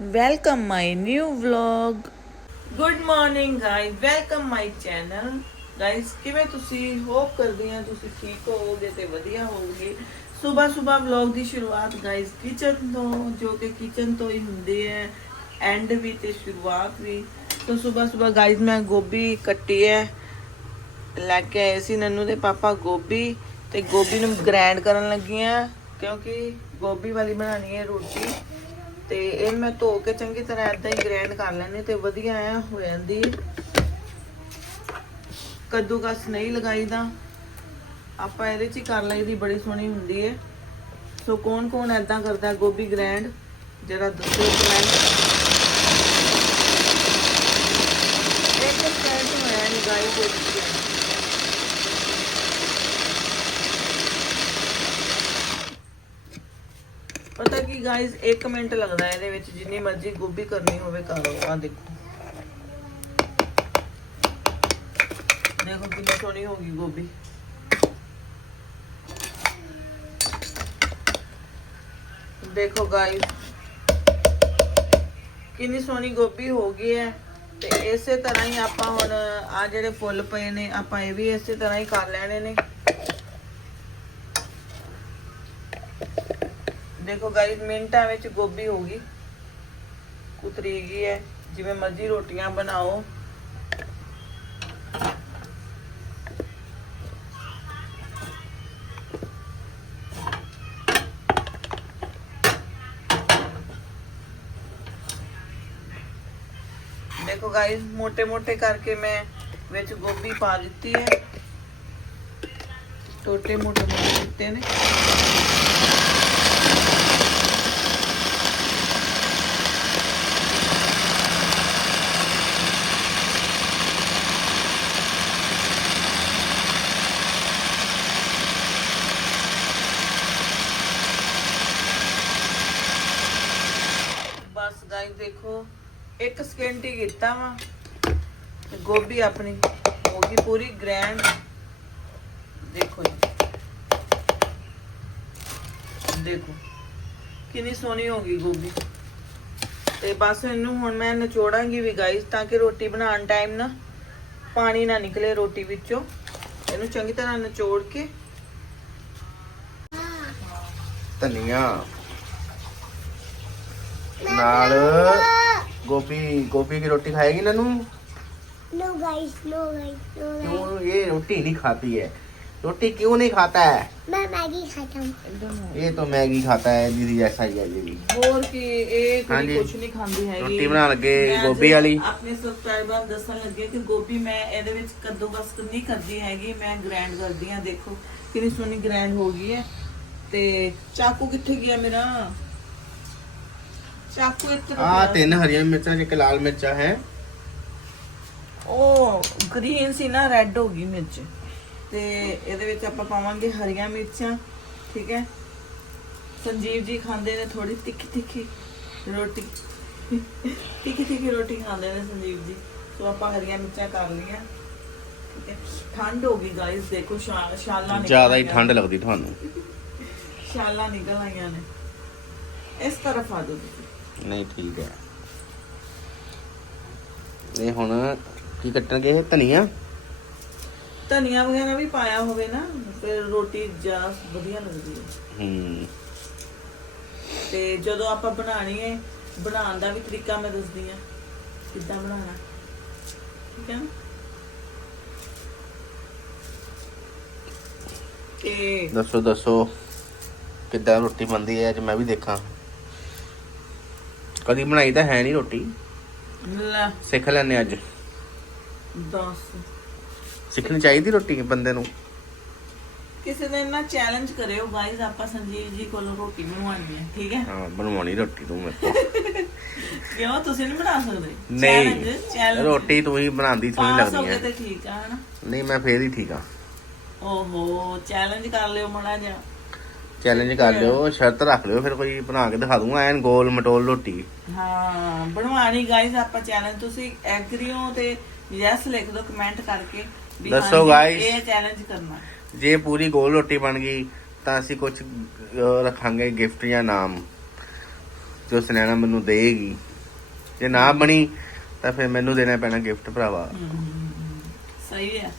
welcome my new vlog. Good morning, guys. Welcome my channel. Guys, ਕਿਵੇਂ ਤੁਸੀਂ? Hop ਕਰਦੇ ਹਾਂ ਤੁਸੀਂ ਠੀਕ ਹੋਵੋਗੇ ਤੇ ਵਧੀਆ ਹੋਵੋਗੇ। ਸਵੇਰ ਸਵੇਰ ਵਲੌਗ ਦੀ ਸ਼ੁਰੂਆਤ ਗਾਇਸ ਕਿਚਨ ਤੋਂ, ਜੋ ਕਿ ਕਿਚਨ ਤੋਂ ਹੀ ਹੁੰਦੀ ਹੈ। ਐਂਡ ਵੀ ਤੇ ਸ਼ੁਰੂਆਤ ਵੀ। ਤਾਂ ਸਵੇਰ ਸਵੇਰ ਗਾਇਸ ਮੈਂ ਗੋਭੀ ਕੱਟੀ ਹੈ। ਲੈ ਕੇ ਆਏ ਸੀ ਨੰਨੂ ਦੇ ਪਾਪਾ ਗੋਭੀ ਤੇ ਗੋਭੀ ਨੂੰ ਗ੍ਰਾਈਂਡ ਕਰਨ ਲੱਗੀ ਆ ਕਿਉਂਕਿ ਗੋਭੀ ਵਾਲੀ ਬਣਾਣੀ ਹੈ ਰੋਟੀ। ਤੇ ਇਹ ਮੈਂ ਧੋ ਕੇ ਚੰਗੀ ਤਰ੍ਹਾਂ ਏਦਾਂ ਹੀ ਗ੍ਰੈਂਡ ਕਰ ਲੈਣੀ ਤੇ ਵਧੀਆ ਆ ਹੋ ਜਾਂਦੀ। ਹੈ। ਕੱਦੂਕਸ ਨਹੀਂ ਲਗਾਈਦਾ। ਆਪਾਂ ਇਹਦੇ ਚ ਹੀ ਕਰ ਲਈਦੀ ਬੜੀ ਸੋਹਣੀ ਹੁੰਦੀ ਹੈ ਸੋ ਕੌਣ ਕੌਣ ਏਦਾਂ ਕਰਦਾ, ਗੋਭੀ ਗ੍ਰੈਂਡ ਜਰਾ ਦੱਸੋ ਕਮੈਂਟ ਇੱਕ ਸਕਿੰਟ ਹੋਇਆ ਨਹੀਂ ਗਾਈਸ ਇਹ ਚੀਜ਼ਾਂ। ਪਤਾ ਕੀ ਗਾਇਸ 1 ਮਿੰਟ ਲੱਗਦਾ ਹੈ ਇਹਦੇ ਵਿੱਚ, ਜਿੰਨੀ ਮਰਜ਼ੀ ਗੋਭੀ ਕਰਨੀ ਹੋਵੇ ਕਰੋ। ਆ ਦੇਖੋ। ਦੇਖੋ ਕਿੰਨੀ ਸੋਹਣੀ ਹੋ ਗਈ ਗੋਭੀ। ਦੇਖੋ ਗਾਇਸ ਕਿੰਨੀ ਸੋਹਣੀ ਗੋਭੀ ਹੋ ਗਈ ਹੈ। ਤੇ ਇਸੇ ਤਰ੍ਹਾਂ ਹੀ ਆਪਾਂ ਹੁਣ ਆ ਜਿਹੜੇ ਫੁੱਲ ਪਏ ਨੇ, ਆਪਾਂ ਇਹ ਵੀ ਇਸੇ ਤਰ੍ਹਾਂ ਹੀ ਕਰ ਲੈਣੇ ਨੇ। देखो गाय मिनटा में गोभी होगी कुतरीगी है जिम्मे मर्ज़ी रोटियाँ बनाओ देखो गाय मोटे मोटे करके मैं बेच गोभी पा दी है छोटे मोटे पा दिते ने ਬਸ ਗਾਇਸ ਦੇਖੋ, ਇੱਕ ਸਕਿੰਟ ਹੀ ਕੀਤਾ ਵਾ। ਤੇ ਗੋਭੀ ਆਪਣੀ ਹੋ ਗਈ ਪੂਰੀ ਗ੍ਰੈਂਡ। ਦੇਖੋ ਜੀ। ਦੇਖੋ, ਕਿੰਨੀ ਸੋਹਣੀ ਹੋ ਗਈ ਗੋਭੀ। ਤੇ ਬਸ ਇਹਨੂੰ ਹੁਣ ਮੈਂ ਨਚੋੜਾਂਗੀ ਵੀ ਗਾਇਸ ਤਾਂ ਕਿ ਰੋਟੀ ਬਣਾਉਣ ਟਾਈਮ ਨਾ ਪਾਣੀ ਨਾ ਨਿਕਲੇ ਰੋਟੀ ਵਿੱਚੋਂ। ਇਹਨੂੰ ਚੰਗੀ ਤਰ੍ਹਾਂ ਨਚੋੜ ਕੇ। ਧਨੀਆ। ਨਾਲ ਗੋਭੀ ਗੋਭੀ की रोटी खाएगी ननू No guys, no guys, no guys. क्यों ये रोटी नहीं खाती है रोटी क्यों नहीं खाता है मैं मैगी खाता हूँ ये तो मैगी खाता है दीदी जैसा ही है ये भी ਹੋਰ ਕੀ ਇਹ ਕੋਈ ਹਾਂਜੀ। ਕੁਝ ਨਹੀਂ ਖਾਂਦੀ ਹੈਗੀ ਰੋਟੀ ਬਣਾਉਣ ਲੱਗੇ ਮੈਂ ਗੋਭੀ ਅੱਜ ਵਾਲੀ। ਆਪਣੇ ਸਬਸਕ੍ਰਾਈਬਰ ਨੂੰ ਦੱਸਣ ਲੱਗੇ ਕਿ ਗੋਭੀ ਮੈਂ ਇਹਦੇ ਵਿੱਚ ਕੱਦੂਕਸ ਨਹੀਂ ਕਰਦੀ ਹੈਗੀ ਮੈਂ ਗ੍ਰਾਈਂਡ ਕਰਦੀ ਆ ਦੇਖੋ ਕਿੰਨੀ ਸੋਹਣੀ ਗ੍ਰਾਈਂਡ ਹੋ ਗਈ ਹੈ ਤੇ ਚਾਕੂ ਕਿੱਥੇ ਗਿਆ ਮੇਰਾ ਆ ਤਿੰਨ ਹਰੀਆਂ ਮਿਰਚਾਂ ਤੇ ਲਾਲ ਮਿਰਚਾ ਹੈ। ਉਹ ਗ੍ਰੀਨ ਸੀ ਨਾ ਰੈੱਡ ਹੋ ਗਈ ਮਿਰਚ। ਤੇ ਇਹਦੇ ਵਿੱਚ ਆਪਾਂ ਪਾਵਾਂਗੇ ਹਰੀਆਂ ਮਿਰਚਾਂ ਠੀਕ ਹੈ? ਸੰਜੀਵ ਜੀ ਖਾਂਦੇ ਨੇ ਥੋੜੀ ਤਿੱਖੀ ਤਿੱਖੀ ਰੋਟੀ। ਤਿੱਖੀ ਤਿੱਖੀ ਰੋਟੀ ਖਾਂਦੇ ਨੇ ਸੰਜੀਵ ਜੀ। ਸੋ ਆਪਾਂ ਹਰੀਆਂ ਮਿਰਚਾਂ ਕਰ ਲਈਆਂ ਠੰਡ ਹੋ ਗਈ ਗਾਇਸ ਦੇਖੋ ਸ਼ਾ- ਛਾਲਾਂ ਜ਼ਿਆਦਾ ਹੀ ਠੰਡ ਲੱਗਦੀ ਤੁਹਾਨੂੰ। ਛਾਲਾਂ ਨਿਕਲ ਆਈਆਂ ਨੇ। ਇਸ ਤਰ੍ਹਾਂ ਆ ਜਾਓ ਤੁਸੀਂ। ਨਹੀਂ ਠੀਕ ਹੈ। ਇਹ ਹੁਣ ਕੀ ਕੱਟਣਗੇ ਇਹ? ਧਨੀਆ? ਧਨੀਆ ਵਗੈਰਾ ਵੀ ਪਾਇਆ ਹੋਵੇ ਨਾ ਫਿਰ ਰੋਟੀ ਜਾਂ ਵਧੀਆ ਲੱਗਦੀ ਹੈ। ਹੂੰ। ਤੇ ਜਦੋਂ ਆਪਾਂ ਬਣਾਣੀ ਹੈ ਬਣਾਉਣ ਦਾ ਵੀ ਤਰੀਕਾ ਮੈਂ ਦੱਸਦੀ ਆ ਕਿੱਦਾਂ ਬਣਾਉਣਾ। ਠੀਕ ਹੈ ਤੇ ਦੱਸੋ ਦੱਸੋ ਕਿੱਦਾਂ ਰੋਟੀ ਬਣਦੀ ਹੈ ਅੱਜ ਮੈਂ ਵੀ ਦੇਖਾਂ। ਕਦੀ ਬਣਾਈ ਤਾਂ ਹੈ ਨਹੀਂ ਰੋਟੀ। ਲੈ। ਸਿੱਖ ਲੈਣੇ ਅੱਜ। ਦੱਸ। ਸਿੱਖਣੀ ਚਾਹੀਦੀ ਰੋਟੀ ਬੰਦੇ ਨੂੰ। ਕਿਸੇ ਦਿਨ ਨਾ ਚੈਲੰਜ ਕਰਿਓ ਗਾਇਜ਼ ਆਪਾਂ ਸੰਜੀਵ ਜੀ ਕੋਲੋਂ ਰੋਟੀ ਬਣਵਾਉਣੀ ਹੈ ਠੀਕ ਹੈ? ਹਾਂ ਬਣਵਾਉਣੀ ਰੋਟੀ ਤੂੰ ਮੇਰੇ ਤੋਂ। ਕਿਉਂ? ਤੁਸੀਂ ਨਹੀਂ ਬਣਾ ਸਕਦੇ? ਨਹੀਂ। ਚੈਲੰਜ ਰੋਟੀ ਤੂੰ ਹੀ ਬਣਾਉਂਦੀ ਸੋਹਣੀ ਲੱਗਦੀ ਹੈ ਤੇ ਠੀਕ ਆ ਹਨਾ? ਨਹੀਂ ਮੈਂ ਫੇਰ ਹੀ ਠੀਕ ਆ। ਓਹੋ ਚੈਲੰਜ ਕਰ ਲਿਓ ਮੜਾ ਜਿਹਾ। ਚੈਲੰਜ ਕਰ ਲਿਓ ਸ਼ਰਤ ਰੱਖ ਲਿਓ ਫਿਰ ਕੋਈ ਬਣਾ ਕੇ ਦਿਖਾ ਦੂੰਗਾ ਐਨ ਗੋਲ ਮਟੋਲ ਰੋਟੀ। ਹਾਂ ਬਣਵਾਣੀ ਗਾਇਜ਼ ਆਪਾਂ ਚੈਲੰਜ ਤੁਸੀਂ ਐਗਰੀ ਹੋ ਤੇ ਯੈਸ ਲਿਖ ਦਿਓ ਕਮੈਂਟ ਕਰਕੇ ਵੀ ਦੱਸੋ ਹਾਂਜੀ, guys। ਇਹ ਚੈਲੰਜ ਕਰਨਾ। ਜੇ ਪੂਰੀ ਗੋਲ ਰੋਟੀ ਬਣ ਗਈ ਤਾਂ ਅਸੀਂ ਕੁਝ ਰੱਖਾਂਗੇ ਗਿਫਟ ਜਾਂ ਨਾਮ। ਜੋ ਸੁਨੈਣਾ ਮੈਨੂੰ ਦੇਗੀ। ਜੇ ਨਾ ਬਣੀ ਤਾਂ ਫਿਰ ਮੈਨੂੰ ਦੇਣਾ ਪੈਣਾ ਗਿਫਟ ਭਰਾਵਾ। ਸਹੀ ਹੈ।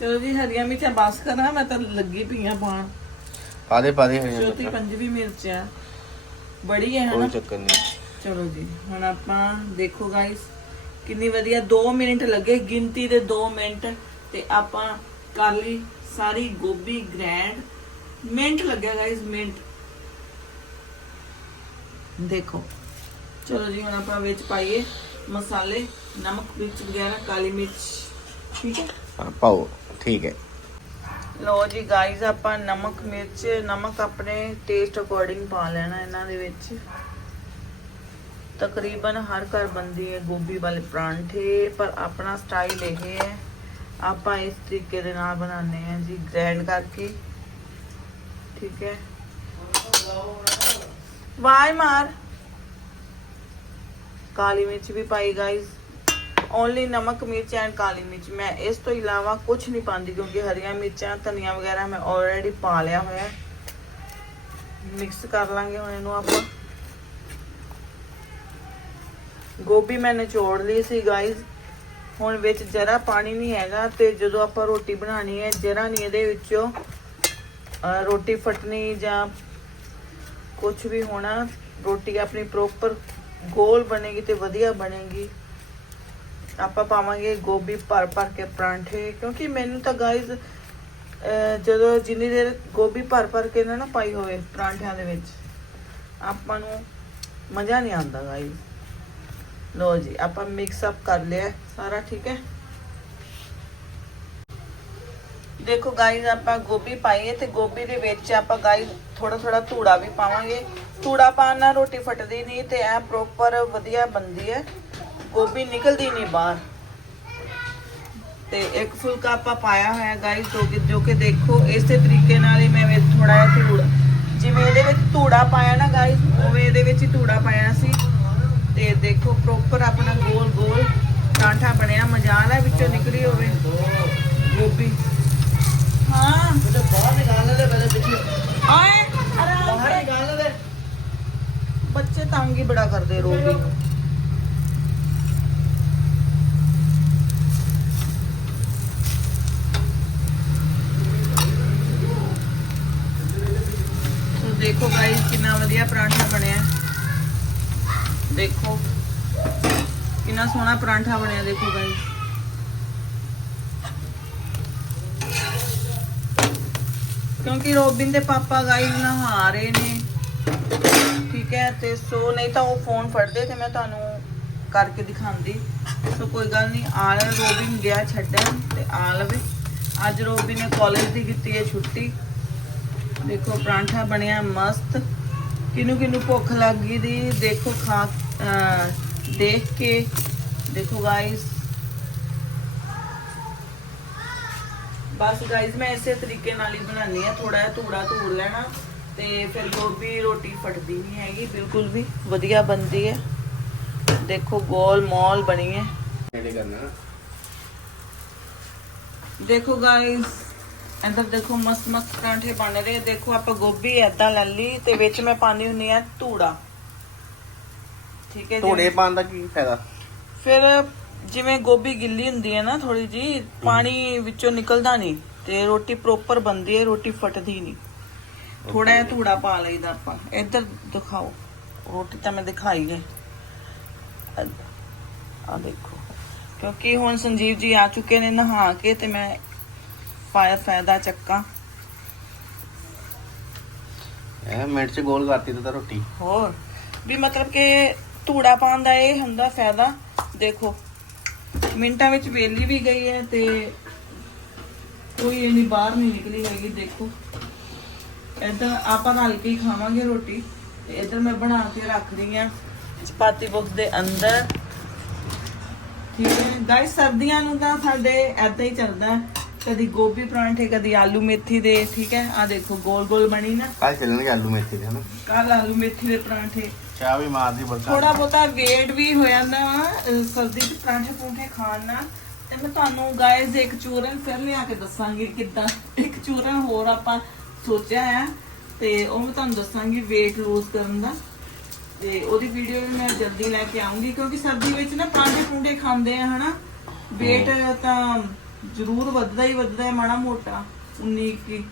ਚਲੋ ਜੀ ਹਰੀਆਂ ਮਿਰਚਾਂ ਬਸ ਕਰਾਂ ਮੈਂ ਤਾਂ ਲੱਗੀ ਪਈਆਂ ਪਾਣ ਪਾ ਦੇ ਪਾ ਦੇ ਹਰੀਆਂ ਮਿਰਚਾਂ। ਪੰਜਵੀਂ ਮਿਰਚ ਆ। ਬੜੀ ਹੈ ਕੋਈ ਹਨਾ ਚੱਕਰ ਨਹੀਂ। ਚਲੋ ਜੀ ਹੁਣ ਆਪਾਂ ਦੇਖੋ ਗਾਇਸ ਕਿੰਨੀ ਵਧੀਆ 2 ਮਿੰਟ ਲੱਗੇ ਗਿਣਤੀ ਦੇ 2 ਮਿੰਟ ਤੇ ਆਪਾਂ ਕਰ ਲਈ ਸਾਰੀ ਗੋਭੀ ਗ੍ਰੈਂਡ ਮਿੰਟ ਲੱਗਿਆ ਗਾਇਸ ਮਿੰਟ। ਦੇਖੋ। ਚਲੋ ਜੀ ਹੁਣ ਆਪਾਂ ਵਿੱਚ ਪਾਈਏ ਮਸਾਲੇ ਨਮਕ ਮਿਰਚ ਵਗੈਰਾ ਕਾਲੀ ਮਿਰਚ। ਠੀਕ ਹੈ? ਹਾਂ, ਪਾਓ। ਠੀਕ ਹੈ। ਲੋ ਜੀ ਗਾਇਸ ਆਪਾਂ ਨਮਕ, ਮਿਰਚ, ਨਮਕ ਆਪਣੇ ਟੇਸਟ ਅਕੋਰਡਿੰਗ ਪਾ ਲੈਣਾ ਇਹਨਾਂ ਦੇ ਵਿੱਚ। ਤਕਰੀਬਨ ਹਰ ਘਰ ਬੰਦੀ ਹੈ ਗੋਭੀ ਵਾਲੇ ਪਰਾਂਠੇ, ਪਰ ਆਪਣਾ ਸਟਾਈਲ ਇਹ ਹੈ, ਆਪਾਂ ਇਸ ਤਰੀਕੇ ਦੇ ਨਾਲ ਬਣਾਉਂਦੇ ਹਾਂ ਜੀ ਗ੍ਰੈਂਡ ਕਰਕੇ। ਠੀਕ ਹੈ? ਵਾਈ ਮਾਰ। ਕਾਲੀ ਮਿਰਚ ਵੀ ਪਾਈ ਗਾਇਸ ਓਨਲੀ ਨਮਕ, ਮਿਰਚ ਐਂਡ ਕਾਲੀ ਮਿਰਚ। ਮੈਂ ਇਸ ਤੋਂ ਇਲਾਵਾ ਕੁਝ ਨਹੀਂ ਪਾਉਂਦੀ ਕਿਉਂਕਿ ਹਰੀਆਂ ਮਿਰਚਾਂ, ਧਨੀਆ ਵਗੈਰਾ ਮੈਂ ਆਲਰੇਡੀ ਪਾ ਲਿਆ ਹੋਇਆ ਮਿਕਸ ਕਰ ਲਾਂਗੇ ਹੁਣ ਇਹਨੂੰ ਆਪਾਂ। ਗੋਭੀ ਮੈਂ ਨਿਚੋੜ ਲਈ ਸੀ ਗਾਇਜ਼ ਹੁਣ ਵਿੱਚ ਜਰਾ ਪਾਣੀ ਨਹੀਂ ਹੈਗਾ ਤੇ ਜਦੋਂ ਆਪਾਂ ਰੋਟੀ ਬਣਾਣੀ ਹੈ, ਜਰਾ ਨਹੀਂ ਇਹਦੇ ਵਿੱਚੋਂ ਰੋਟੀ ਫਟਣੀ ਜਾਂ ਕੁਝ ਵੀ ਹੋਣਾ, ਰੋਟੀ ਆਪਣੀ ਪ੍ਰੋਪਰ ਗੋਲ ਬਣੇਗੀ ਤੇ ਵਧੀਆ ਬਣੇਗੀ। ਆਪਾਂ ਪਾਵਾਂਗੇ ਗੋਭੀ ਭਰ ਭਰ ਕੇ ਪਰਾਂਠੇ, ਕਿਉਂਕਿ ਮੈਨੂੰ ਤਾਂ ਗਾਇਜ਼ ਜਦੋਂ ਜਿੰਨੀ ਦੇਰ ਗੋਭੀ ਭਰ ਭਰ ਕੇ ਨਾ ਨਾ ਪਾਈ ਹੋਵੇ ਪਰਾਂਠਿਆਂ ਦੇ ਵਿੱਚ, ਆਪਾਂ ਨੂੰ ਮਜ਼ਾ ਨਹੀਂ ਆਉਂਦਾ ਗਾਇਜ਼ ਲੋ ਜੀ, ਆਪਾਂ ਮਿਕਸ ਅਪ ਕਰ ਲਿਆ ਸਾਰਾ, ਠੀਕ ਹੈ? ਦੇਖੋ ਗਾਇਜ਼ ਆਪਾਂ ਗੋਭੀ ਪਾਈ ਹੈ ਤੇ ਗੋਭੀ ਦੇ ਵਿੱਚ ਆਪਾਂ ਗਾਇਜ਼ ਥੋੜਾ ਥੋੜਾ ਧੂੜਾ ਵੀ ਪਾਵਾਂਗੇ। ਧੂੜਾ ਪਾਉਣ ਨਾਲ ਰੋਟੀ ਫਟਦੀ ਨਹੀਂ ਤੇ ਇਹ ਪ੍ਰੋਪਰ ਵਧੀਆ ਬਣਦੀ ਹੈ। ਗੋਭੀ ਨਿਕਲਦੀ ਨਹੀਂ ਬਾਹਰ। ਤੇ ਇੱਕ ਫੁਲਕਾ ਆਪਾਂ ਪਾਇਆ ਹੋਇਆ ਗਾਇਜ਼ ਜੋ ਕਿ ਜੋ ਕਿ ਦੇਖੋ ਇਸੇ ਤਰੀਕੇ ਨਾਲ ਹੀ ਮੈਂ ਵਿੱਚ ਥੋੜਾ ਜਿਹਾ ਧੂੜਾ ਜਿਵੇਂ ਇਹਦੇ ਵਿੱਚ ਧੂੜਾ ਪਾਇਆ ਨਾ ਗਾਇਜ਼ ਉਵੇਂ ਇਹਦੇ ਵਿੱਚ ਹੀ ਧੂੜਾ ਪਾਇਆ ਸੀ। ਤੇ ਦੇਖੋ ਪ੍ਰੋਪਰ ਆਪਣਾ ਗੋਲ ਗੋਲ ਪਰਾਂਠਾ ਬਣਿਆ ਮਜਾਲ ਹੈ ਵਿੱਚੋਂ ਨਿਕਲੀ ਹੋਵੇ। ਗੋਭੀ। ਹਾਂ। ਬਾਹਰ ਨਿਕਾਲਣੇ ਦੇ ਪਹਿਲੇ ਪਿੱਛੇ। ਆਏ ਬਾਹਰ। ਨਿਕਾਲਣੇ ਦੇ ਬੱਚੇ ਤੰਗ ਹੀ ਬੜਾ ਕਰਦੇ ਰੋਬੀ ਦੇਖੋ ਗਾਇਸ ਕਿੰਨਾ ਵਧੀਆ ਪਰਾਂਠਾ ਬਣਿਆ। ਦੇਖੋ, ਕਿੰਨਾ ਸੋਹਣਾ ਪਰਾਂਠਾ ਬਣਿਆ, ਦੇਖੋ ਗਾਇਸ ਕਿਉਂਕਿ ਰੋਬਿਨ ਦੇ ਪਾਪਾ ਗਾਇਸ ਨਹਾ ਰਹੇ ਨੇ, ਠੀਕ ਹੈ, ਤੇ ਸੋ ਨਹੀਂ ਤਾਂ ਉਹ ਫੋਨ ਫੜਦੇ ਤੇ ਮੈਂ ਤੁਹਾਨੂੰ ਕਰਕੇ ਦਿਖਾਉਂਦੀ। ਸੋ ਕੋਈ ਗੱਲ ਨਹੀਂ, ਆਲ ਰੋਬਿਨ ਗਿਆ ਛੱਡਣ ਤੇ ਆ ਲਵੇ ਅੱਜ ਰੋਬਿਨ ਨੇ ਕਾਲਜ ਦੀ ਕੀਤੀ ਹੈ ਛੁੱਟੀ। ਦੇਖੋ ਪਰਾਂਠਾ ਬਣਿਆ ਮਸਤ। ਕਿਨੂੰ ਕਿਨੂੰ ਭੁੱਖ ਲੱਗ ਗਈ ਦੀ ਦੇਖੋ ਖਾ ਦੇਖ ਕੇ। ਦੇਖੋ ਗਾਇਸ ਬਸ ਗਾਇਸ ਮੈਂ ਇਸੇ ਤਰੀਕੇ ਨਾਲ ਹੀ ਬਣਾਉਣੀ ਆ ਥੋੜਾ ਜਿਹਾ ਧੂੜਾ ਧੂੜ ਲੈਣਾ ਤੇ ਫਿਰ ਗੋਭੀ ਰੋਟੀ ਫਟਦੀ ਨਹੀਂ ਹੈਗੀ ਬਿਲਕੁਲ ਵੀ ਵਧੀਆ ਬਣਦੀ ਹੈ। ਦੇਖੋ ਗੋਲ ਮੋਲ ਬਣੀ ਹੈ। ਦੇਖੋ ਗਾਇਸ ਅੰਦਰ ਦੇਖੋ ਮਸਤ ਮਸਤ ਪਰਾਂਠੇ ਬਣ ਰਹੇ। ਦੇਖੋ ਆਪਾਂ ਗੋਭੀ ਐਦਾਂ ਲੈ ਲਈ ਤੇ ਵਿੱਚ ਮੈਂ ਪਾਣੀ ਹੁੰਨੀ ਆ ਧੂੜਾ। ਠੀਕ ਹੈ ਜੀ? ਧੋੜੇ ਪਾਉਣ ਦਾ ਕੀ ਫਾਇਦਾ? ਫਿਰ ਜਿਵੇਂ ਗੋਭੀ ਗਿੱਲੀ ਹੁੰਦੀ ਹੈ ਨਾ ਥੋੜੀ ਜੀ ਪਾਣੀ ਵਿੱਚੋਂ ਨਿਕਲਦਾ ਨਹੀਂ ਤੇ ਰੋਟੀ ਪ੍ਰੋਪਰ ਬਣਦੀ ਹੈ ਰੋਟੀ ਫਟਦੀ ਨਹੀਂ। ਥੋੜਾ ਜਿਹਾ ਧੂੜਾ ਪਾ ਲਈਦਾ ਆਪਾਂ। ਇੱਧਰ ਦਿਖਾਓ। ਰੋਟੀ ਤਾਂ ਮੈਂ ਦਿਖਾਈ ਹੈ ਆ ਦੇਖੋ। ਕਿਉਂਕਿ ਹੁਣ ਸੰਜੀਵ ਜੀ ਆ ਚੁੱਕੇ ਨੇ ਨਹਾ ਕੇ ਤੇ ਮੈਂ ਪਾਇਆ ਫਾਇਦਾ ਚੱਕਾ। ਇਹ ਮਿੰਟ ਚ ਗੋਲ ਕਰਤੀ ਤੂੰ ਰੋਟੀ। ਹੋਰ ਵੀ ਮਤਲਬ ਕਿ ਧੂੜਾ ਪਾਉਣ ਦਾ ਇਹ ਹੁੰਦਾ ਫਾਇਦਾ ਦੇਖੋ ਮਿੰਟਾਂ ਵਿੱਚ ਵੇਲੀ ਵੀ ਗਈ ਹੈ ਤੇ ਕੋਈ ਇੰਨੀ ਬਾਹਰ ਨਹੀਂ ਨਿਕਲੀ ਹੈਗੀ ਦੇਖੋ। ਇਦਾਂ ਆਪਾਂ ਨਾਲ ਕੇ ਹੀ ਖਾਵਾਂਗੇ ਰੋਟੀ ਤੇ ਇਧਰ ਮੈਂ ਬਣਾ ਕੇ ਰੱਖ ਰਹੀ ਹਾਂ ਚਪਾਤੀ ਬਾਕਸ ਦੇ ਅੰਦਰ। ਠੀਕ ਹੈ ਗਾਇਸ ਸਰਦੀਆਂ ਨੂੰ ਤਾਂ ਸਾਡੇ ਐਦਾਂ ਹੀ ਚੱਲਦਾ। ਕਦੀ ਗੋਭੀ ਪਰਾਂਠੇ ਕਦੀ ਆਲੂ ਮੇਥੀ ਦੇ ਠੀਕ ਹੈ? ਆ ਦੇਖੋ ਗੋਲ ਗੋਲ ਬਣੀ ਨਾ। ਕੱਲ ਚੱਲਣਗੇ ਆਲੂ ਮੇਥੀ ਦੇ ਹਨਾ? ਕੱਲ ਆਲੂ ਮੇਥੀ ਦੇ ਪਰਾਂਠੇ। ਚਾਹ ਵੀ ਮਾਰਦੀ ਬਲਕਾ ਥੋੜਾ ਬਹੁਤਾ ਵੇਟ ਵੀ ਹੋ ਜਾਂਦਾ ਸਰਦੀ ਚ ਪਰਾਂਠੇ ਪਰੌਂਠੇ ਖਾਣ ਨਾਲ। ਤੇ ਮੈਂ ਤੁਹਾਨੂੰ ਗਾਇਜ਼ ਇੱਕ ਚੂਰਨ ਫਿਰ ਲਿਆ ਕੇ ਦੱਸਾਂਗੀ ਕਿੱਦਾਂ। ਇੱਕ ਚੂਰਨ ਹੋਰ ਆਪਾਂ ਸੋਚਿਆ ਹੈ ਤੇ ਉਹ ਮੈਂ ਤੁਹਾਨੂੰ ਦੱਸਾਂਗੀ weight lose ਕਰਨ ਦਾ। ਤੇ ਉਹਦੀ ਵੀਡੀਓ ਵੀ ਮੈਂ ਜਲਦੀ ਲੈ ਕੇ ਆਉਂਗੀ ਕਿਉਂਕਿ ਸਰਦੀ ਵਿੱਚ ਨਾ ਪਰਾਂਠੇ ਪੁੰਡੇ ਖਾਂਦੇ ਆ ਹਨਾ? weight ਤਾਂ ਜ਼ਰੂਰ ਵੱਧਦਾ ਹੀ ਵੱਧਦਾ ਹੈ ਮਾੜਾ ਮੋਟਾ 19 ਕੀ।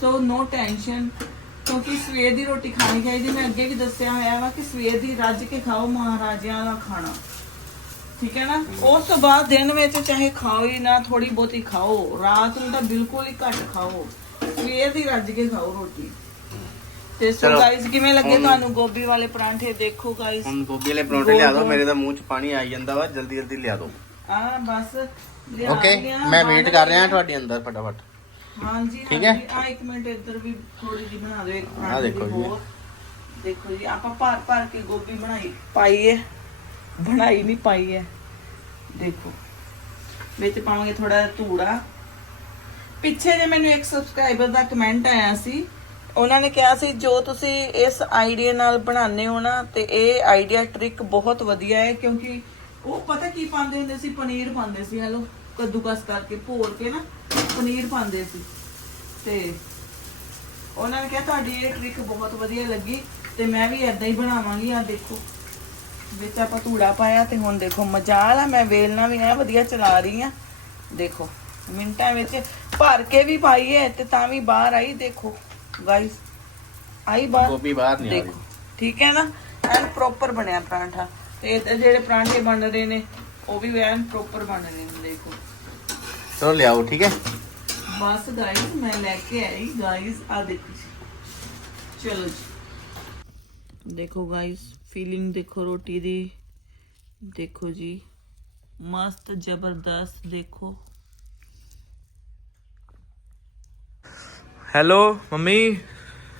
ਸੋ ਨੋ ਟੈਨਸ਼ਨ ਕਿਉਂਕਿ ਸਵੇਰ ਦੀ ਰੋਟੀ ਖਾਣੀ ਚਾਹੀਦੀ। ਮੈਂ ਅੱਗੇ ਵੀ ਦੱਸਿਆ ਹੋਇਆ ਵਾ ਕਿ ਸਵੇਰ ਦੀ ਰੱਜ ਕੇ ਖਾਓ ਮਹਾਰਾਜਿਆਂ ਦਾ ਖਾਣਾ। ਠੀਕ ਹੈ ਨਾ? ਉਸ ਤੋਂ ਬਾਅਦ ਦਿਨ ਵਿੱਚ ਚਾਹੇ ਖਾਓ ਹੀ ਨਾ ਥੋੜੀ ਬਹੁਤੀ ਖਾਓ। ਰਾਤ ਨੂੰ ਤਾਂ ਬਿਲਕੁਲ ਹੀ ਘੱਟ ਖਾਓ। ਸਵੇਰ ਦੀ ਰੱਜ ਕੇ ਖਾਓ ਰੋਟੀ। ਤੇ ਸੋ। ਗਾਇਸ ਕਿਵੇਂ ਲੱਗੇ ਤੁਹਾਨੂੰ ਗੋਭੀ ਵਾਲੇ ਪਰਾਂਠੇ? ਦੇਖੋ ਗਾਇਸ ਹੁਣ ਗੋਭੀ ਵਾਲੇ ਪਰੌਂਠੇ ਲਿਆ ਦਿਓ। ਮੇਰੇ ਤਾਂ ਮੂੰਹ 'ਚ ਪਾਣੀ ਆਈ ਜਾਂਦਾ ਵਾ। ਜਲਦੀ ਜਲਦੀ ਲਿਆ ਦਿਓ। ਆ ਬਸ। ਲਿਆ ਓਕੇ ਲਿਆ, ਮੈਂ ਵੇਟ ਕਰ ਰਿਹਾ। ਤੁਹਾਡੇ ਅੰਦਰ ਫਟਾਫਟ। ਹਾਂਜੀ ਠੀਕ ਹੈ? ਆ ਇੱਕ ਮਿੰਟ ਇੱਧਰ ਵੀ ਥੋੜੀ ਜਿਹੀ ਬਣਾ ਦਿਓ ਇੱਕ ਆਹ ਦੇਖੋ ਜੀ। ਦੇਖੋ ਜੀ ਆਪਾਂ ਭਰ ਭਰ ਕੇ ਗੋਭੀ ਬਣਾਈ ਪਾਈ ਹੈ। ਬਣਾਈ ਨਹੀਂ ਪਾਈ ਹੈ। ਦੇਖੋ ਵਿੱਚ ਪਾਵਾਂਗੇ ਥੋੜਾ ਧੂੜਾ। ਪਿੱਛੇ ਜੇ ਮੈਨੂੰ ਇੱਕ ਸਬਸਕ੍ਰਾਈਬਰ ਦਾ ਕਮੈਂਟ ਆਇਆ ਸੀ ਉਹਨਾਂ ਨੇ ਕਿਹਾ ਸੀ ਜੋ ਤੁਸੀਂ ਇਸ ਆਈਡੀਆ ਨਾਲ ਬਣਾਉਂਦੇ ਹੋ ਨਾ ਤੇ ਇਹ ਆਈਡੀਆ ਟ੍ਰਿਕ ਬਹੁਤ ਵਧੀਆ ਹੈ ਕਿਉਂਕਿ ਉਹ ਪਤਾ ਕੀ ਪਾਉਂਦੇ ਹੁੰਦੇ ਸੀ? ਪਨੀਰ ਪਾਉਂਦੇ ਸੀ ਹਲੋ ਕੱਦੂਕਸ ਕਰਕੇ ਭੋਰ ਕੇ ਨਾ ਪਨੀਰ ਪਾਉਂਦੇ ਸੀ। ਤੇ ਉਹਨਾਂ ਨੇ ਕਿਹਾ ਤੁਹਾਡੀ ਇਹ ਟ੍ਰਿਕ ਬਹੁਤ ਵਧੀਆ ਲੱਗੀ ਤੇ ਮੈਂ ਵੀ ਇਦਾਂ ਹੀ ਬਣਾਵਾਂਗੀ। ਆ ਦੇਖੋ ਵਿੱਚ ਆਪਾਂ ਧੂੜਾ ਪਾਇਆ ਤੇ ਹੁਣ ਦੇਖੋ ਮਜਾਲ ਆ। ਮੈਂ ਵੇਲਣਾ ਵੀ ਐ ਵਧੀਆ ਚਲਾ ਰਹੀ ਆ। ਦੇਖੋ ਮਿੰਟਾਂ ਵਿੱਚ ਭਰ ਕੇ ਵੀ ਪਾਈ ਹੈ ਤੇ ਤਾਂ ਵੀ ਬਾਹਰ ਆਈ। ਦੇਖੋ ਗਾਇਸ ਆਈ ਬਾਹਰ। ਗੋਭੀ ਬਾਹਰ ਨਹੀਂ ਆ ਦੇਖੋ ਠੀਕ ਹੈ ਨਾ? ਐਨ ਪ੍ਰੋਪਰ ਬਣਿਆ ਪਰਾਂਠਾ। ਤੇ ਜਿਹੜੇ ਪਰਾਂਠੇ ਬਣ ਰਹੇ ਨੇ ਉਹ ਵੀ ਐਨ ਪ੍ਰੋਪਰ ਬਣ ਰਹੇ ਨੇ ਦੇਖੋ। ਚਲੋ ਲਿਆਓ ਠੀਕ ਹੈ? ਬਸ ਗਾਇਸ ਮੈਂ ਲੈ ਕੇ ਆਈ। ਗਾਇਸ ਆ ਦੇਖੋ ਜੀ। ਚਲੋ ਜੀ। ਦੇਖੋ ਗਾਇਸ ਫੀਲਿੰਗ ਦੇਖੋ ਰੋਟੀ ਦੀ। ਦੇਖੋ ਜੀ। ਮਸਤ ਜ਼ਬਰਦਸਤ ਦੇਖੋ। Hello mummy.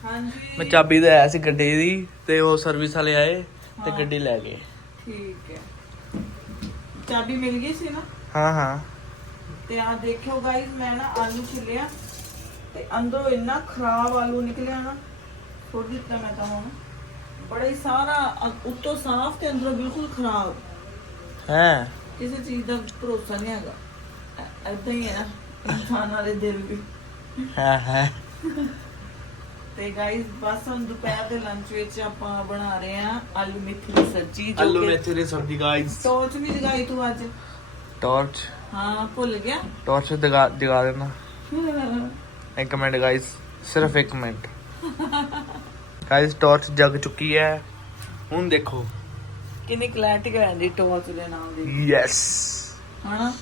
ਹਾਂਜੀ। ਮੈਂ ਚਾਬੀ ਤੇ ਆਇਆ ਸੀ ਗੱਡੀ ਦੀ ਤੇ ਉਹ ਸਰਵਿਸ ਵਾਲੇ ਆਏ ਤੇ ਗੱਡੀ ਲੈ ਗਏ। ਠੀਕ ਹੈ। ਚਾਬੀ ਮਿਲ ਗਈ ਸੀ ਨਾ? ਹਾਂ ਹਾਂ। ਤੇ ਆ ਦੇਖਿਓ ਗਾਇਸ ਮੈਂ ਨਾ ਆਲੂ ਛਿੱਲਿਆ ਤੇ ਅੰਦਰੋਂ ਇੰਨਾ ਖਰਾਬ ਆਲੂ ਨਿਕਲਿਆ ਨਾ ਛੋੜ ਦਿੱਤਾ ਮੈਂ ਤਾਂ ਹੁਣ। ਬੜਾ ਹੀ ਸਾਰਾ ਉੱਤੋਂ ਸਾਫ਼ ਤੇ ਅੰਦਰੋਂ ਬਿਲਕੁਲ ਖਰਾਬ। ਹੈ। ਕਿਸੇ ਚੀਜ਼ ਦਾ ਭਰੋਸਾ ਨਹੀਂ ਹੈਗਾ। ਐਦਾਂ ਹੀ ਹੈ ਨਾ ਇਨਸਾਨ ਵਾਲੇ ਦਿਲ ਵੀ। ਹੈ ਹੈ। ਤੇ ਗਾਇਸ ਬਸ ਹੁਣ ਦੁਪਹਿਰ ਦੇ ਲੰਚ ਵਿੱਚ ਆਪਾਂ ਬਣਾ ਰਹੇ ਆ ਆਲੂ ਮੇਥੀ ਦੀ ਸਬਜ਼ੀ ਜੋ ਆਲੂ ਮੇਥੀ ਦੀ ਸਬਜ਼ੀ ਗਾਇਸ ਸੋਚ ਨਹੀਂ ਜਗਾਈ ਤੂੰ ਅੱਜ। ਟਾਰਚ। ਹਾਂ ਭੁੱਲ ਗਿਆ। ਟਾਰਚ ਜਗਾ ਜਗਾ ਦੇਣਾ। ਇੱਕ ਮਿੰਟ ਗਾਇਸ ਸਿਰਫ ਇੱਕ ਮਿੰਟ। ਗਾਇਸ ਟਾਰਚ ਜਗ ਚੁੱਕੀ ਹੈ। ਹੁਣ ਦੇਖੋ। ਕਿੰਨੀ ਕਲੈਰਿਟੀ ਰਹਿੰਦੀ ਟੋਰਚ ਦੇ ਨਾਮ ਦੀ। ਯੈਸ ਹਨਾ?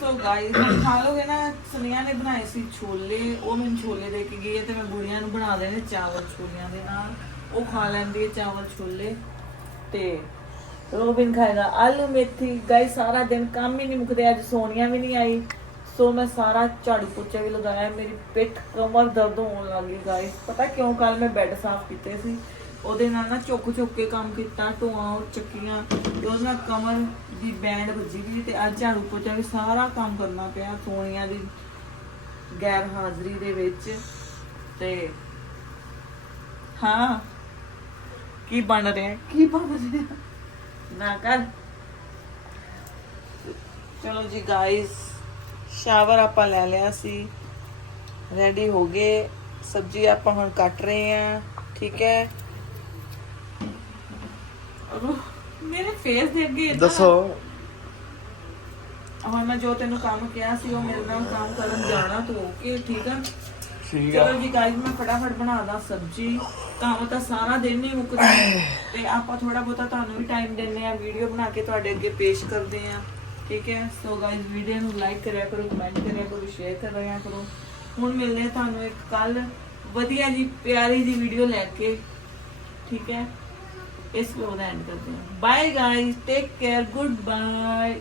ਸੋ ਗਾਇਸ ਖਾ ਲੋਗੇ ਨਾ ਸੁਨੀਆ ਨੇ ਬਣਾਏ ਸੀ ਛੋਲੇ। ਉਹ ਮੈਨੂੰ ਛੋਲੇ ਦੇ ਕੇ ਗਈ ਹੈ ਤੇ ਮੈਂ ਗੁੜੀਆਂ ਨੂੰ ਬਣਾ ਦੇਣੇ ਚਾਵਲ ਛੋਲਿਆਂ ਦੇ ਨਾਲ। ਉਹ ਖਾ ਲੈਂਦੀ ਹੈ ਚਾਵਲ ਛੋਲੇ। ਤੇ ਰੋਬਿਨ ਖਾਏਗਾ, ਆਲੂ ਮੇਥੀ, ਗਾਇਸ ਸਾਰਾ ਦਿਨ ਕੰਮ ਹੀ ਨਹੀਂ ਮੁੱਕਦੇ, ਅੱਜ ਸੋਨੀਆ ਵੀ ਨਹੀਂ ਆਈ। ਸੋ ਮੈਂ ਸਾਰਾ ਝਾੜੂ ਪੋਚਾ ਵੀ ਲਗਾਇਆ, ਮੇਰੀ ਪਿੱਠ ਕਮਰ ਦਰਦ ਹੋਣ ਲੱਗੀ ਗਾਇਸ। ਪਤਾ ਕਿਉਂ ਕੱਲ ਮੈਂ ਬੈੱਡ ਸਾਫ਼ ਕੀਤੇ ਸੀ? ਉਹਦੇ ਨਾਲ ਨਾ ਚੁੱਕ ਚੁੱਕ ਕੇ ਕੰਮ ਕੀਤਾ ਟੋਆਂ ਚੱਕੀਆਂ, ਤੇ ਉਹਦੇ ਨਾਲ ਕਮਰ ਦੀ ਬੈਂਡ ਵੱਜੀ ਵੀ ਤੇ ਅੱਜ ਝਾੜੂ ਪੋਚਾ ਵੀ ਸਾਰਾ ਕੰਮ ਕਰਨਾ ਪਿਆ, ਸੋਨੀਆ ਦੀ ਗੈਰ ਹਾਜ਼ਰੀ ਦੇ ਵਿੱਚ। ਤੇ ਹਾਂ, ਕੀ ਬਣ ਰਿਹਾ? ਕੀ ਬਣ ਰਿਹਾ? ਨਾ ਕਰ। ਚਲੋ ਜੀ ਗਾਇਸ ਸ਼ਾਵਰ ਆਪਾਂ ਲੈ ਲਿਆ ਸੀ। ਰੈਡੀ ਹੋ ਗਏ। ਸਬਜ਼ੀ ਆਪਾਂ ਹੁਣ ਕੱਟ ਰਹੇ ਆ ਠੀਕ ਹੈ? ਮੇਰੇ ਫੇਸ ਦੇ ਅੱਗੇ ਏਦਾਂ- ਦੱਸੋ। ਹੁਣ ਮੈਂ ਜੋ ਤੈਨੂੰ ਕੰਮ ਕਿਹਾ ਸੀ ਉਹ ਮੇਰੇ ਨਾਲ ਕੰਮ ਕਰਨ ਜਾਣਾ ਤੂੰ ਓਕੇ ਠੀਕ ਆ? ਠੀਕ ਚਲੋ ਜੀ ਗਾਇਸ ਮੈਂ ਫਟਾਫਟ ਬਣਾਦਾ ਸਬਜ਼ੀ। ਕੰਮ ਤਾਂ ਸਾਰਾ ਦਿਨ ਨਹੀਂ ਮੁੱਕਦਾ। ਤੇ ਆਪਾਂ ਥੋੜਾ ਬਹੁਤਾ ਤੁਹਾਨੂੰ ਵੀ ਟਾਈਮ ਦਿੰਨੇ ਆ ਵੀਡੀਓ ਬਣਾ ਕੇ ਤੁਹਾਡੇ ਅੱਗੇ ਪੇਸ਼ ਕਰਦੇ ਆ ਠੀਕ ਹੈ? ਸੋ ਗਾਇਸ ਵੀਡੀਓ ਨੂੰ ਲਾਈਕ ਕਰਿਆ ਕਰੋ ਕਮੈਂਟ ਕਰਿਆ ਕਰੋ ਸ਼ੇਅਰ ਕਰਿਆ ਕਰੋ। ਹੁਣ ਮਿਲਦੇ ਆ ਤੁਹਾਨੂੰ ਇੱਕ ਕੱਲ ਵਧੀਆ ਜੀ, ਪਿਆਰੀ ਜੀ ਵੀਡੀਓ ਲੈ ਕੇ। ਠੀਕ ਹੈ? ਇਸ ਵਲੋਗ ਦਾ ਐਂਡ ਕਰਦੇ ਹਾਂ। Bye guys take care good bye